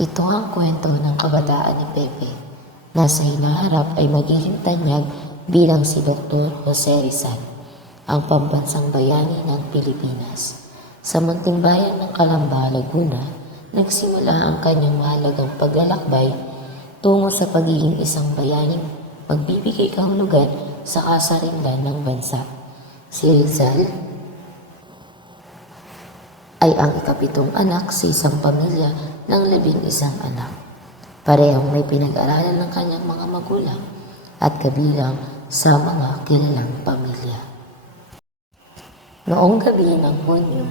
Ito ang kwento ng kabataan ni Pepe na sa hinaharap ay magiging tanyag bilang si Dr. Jose Rizal, ang pambansang bayani ng Pilipinas. Sa munting bayan ng Calamba, Laguna, nagsimula ang kanyang mahalagang paglalakbay tungo sa pagiging isang bayaning magbibigay kahulugan sa kasarinlan ng bansa. Si Rizal ay ang ikapitong anak sa isang pamilya ng 11 anak. Parehong may pinag-aralan ng kanyang mga magulang at kabilang sa mga kilalang pamilya. Noong gabi ng Hunyo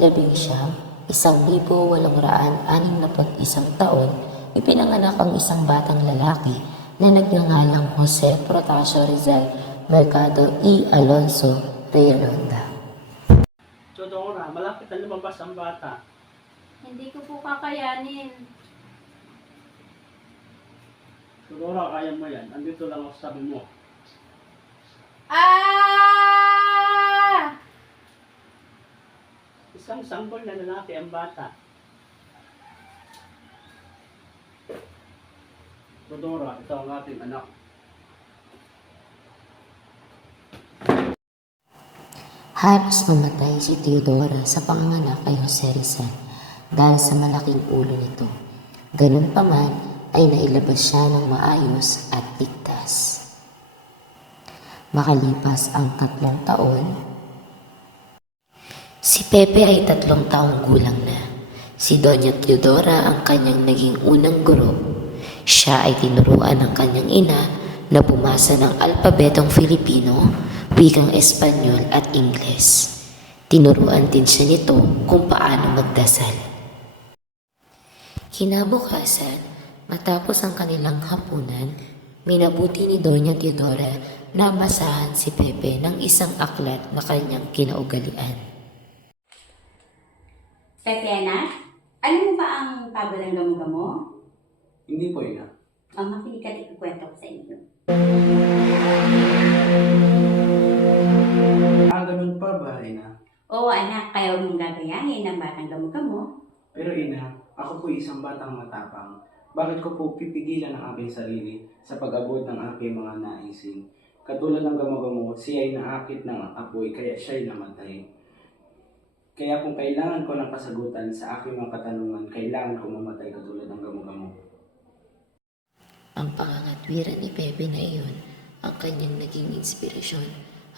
11, 1861 taon, ipinanganak ang isang batang lalaki na nagngangalang Jose Protasio Rizal Mercado y Alonso Reynoldea. Dora, malapit na lumabas ang bata. Hindi ko po kakayanin. Dora, kaya mo yan. Andito lang ako sa sabi mo. Ah! Isang sanggol na lalaki ang bata. Dora, ito ang ating anak. Halos mamatay si Teodora sa panganganak kay Jose Rizal dahil sa malaking ulo nito. Ganun pa man ay nailabas siya ng maayos at ligtas. Makalipas ang 3 taon, si Pepe ay 3 taong gulang na. Si Doña Teodora ang kanyang naging unang guro. Siya ay tinuruan ng kanyang ina na bumasa ng alpabetong Filipino, wikang Espanyol at Ingles. Tinuruan din siya nito kung paano magdasal. Kinabukasan, matapos ang kanilang hapunan, minabuti ni Doña Teodora na masahan si Pepe ng isang aklat na kanyang kinaugalian. Pepe, anak, alam mo ba ang pabalang gamo-gamo? Hindi po, ina. Ang makinig ka at ikukwento ko sa inyo. Ganun pa ba, ina? Oo, anak, kaya huwag mong gagayahin ang batang gamo-gamo. Pero ina, ako po isang batang matapang. Bakit ko po pipigilan ang aking sarili sa pag-abot ng aking mga naisin? Katulad ng gamo-gamo, siya ay naakit ng apoy kaya siya ay namatay. Kaya kung kailangan ko ng kasagutan sa aking mga katanungan, kailangan ko mamatay katulad ng gamo-gamo. Ang pangangatwiran ni Pepe na iyon ang kanyang naging inspirasyon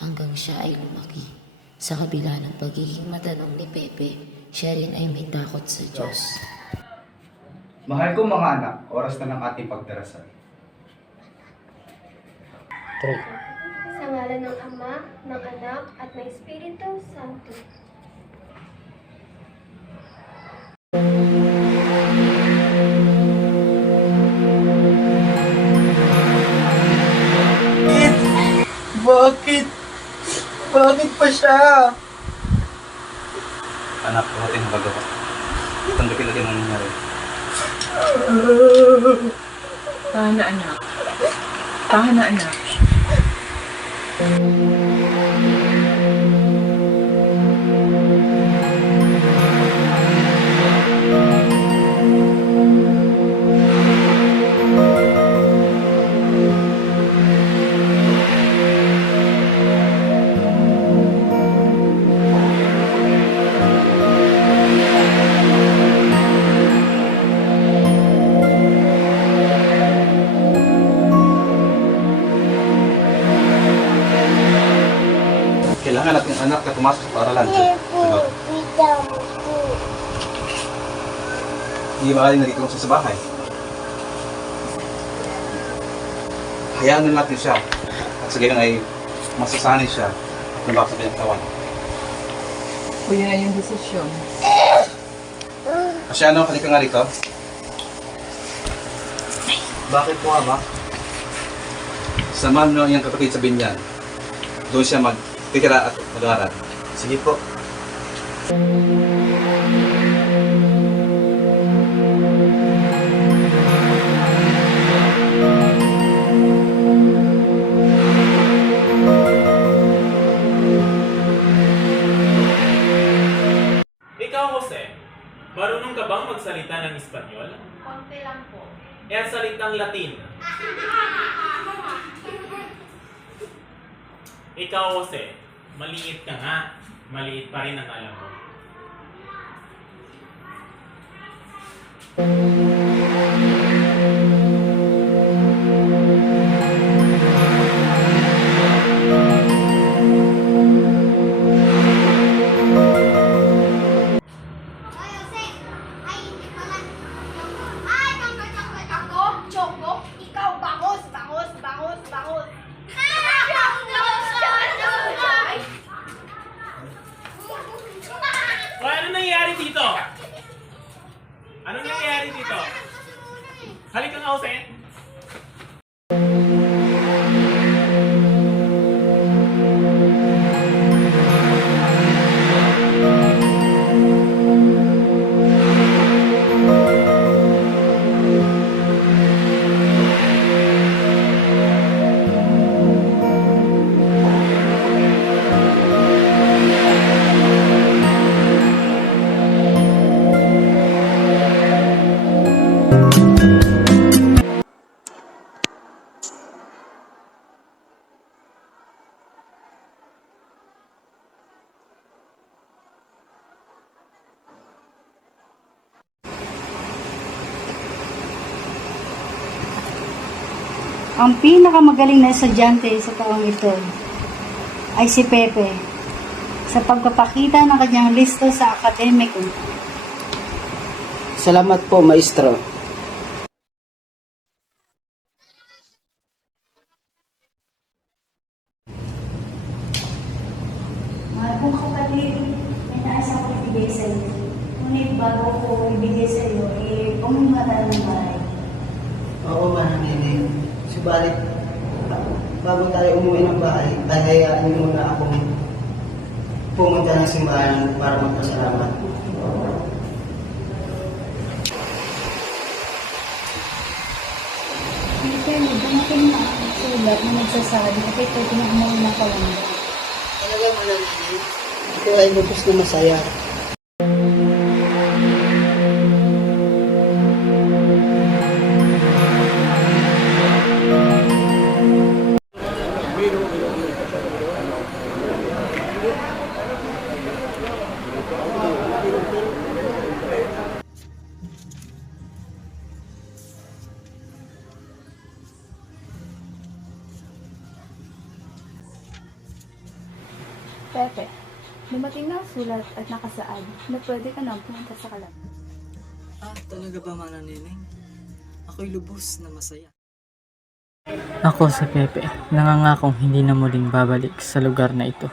hanggang siya ay lumaki. Sa kabila ng pagiging matanong ni Pepe, siya rin ay may takot sa Diyos. Mahal kong mga anak, oras na ng ating pagdarasal. 3. Sa ngalan ng Ama, ng Anak, at ng Espiritu Santo. Bakit? Bakit pa siya? Anak, natin ang gagawa. Tanggapin natin ang nangyari. Tahan na, anak. Tahan na, anak. Kailangan natin ang anak na pumasok sa paaralan. Sunod. Hindi maaaring nagtulong siya sa bahay. Hayaan na natin siya. At sa ganyan ay masasanay siya at nabak sa kanyang katawan. O yun na yung desisyon. Kasi ano, halika nga rito. Bakit po, Ama? Samahan mo ang iyong kapatid sa binyan. Doon siya magtitira at mag-aaral. Sige po. Ikaw, Jose, marunong ka bang magsalita ng Espanyol? Konti lang po. E ang salitang Latin. Ikaw, Jose, maliit ka nga. Maliit pa rin ang alam mo. Choco, ikaw bangos, bangos, bangos, bangos. O, ano nangyayari dito? Ano nangyayari dito? Halika nga, Jose. Ang pinakamagaling na estudyante sa taong ito ay si Pepe sa pagpapakita ng kanyang listo sa akademiko. Salamat po, maestro. Mahal kong kapatid, may nais ako ibigay sa iyo. Ngunit bago ko ibigay sa iyo, pumunta tayo ng bahay. Oo, Manang. Subalit, bago tayo umuwi ng bahay, ay hayaan niyo muna akong pumunta ng simbahan para magpasalamat. Pero dumating na ang sulat na nagsasabi na kay Pepe na umuwi ng kalanda. Talaga, Manang. Ito ay lubos na masaya. Pepe, dumating na ang sulat at nakasaad na pwede ka nang pumunta sa kalab. Talaga ba, Manang? Ako'y lubos na masaya. Ako si Pepe, nangangakong hindi na muling babalik sa lugar na ito.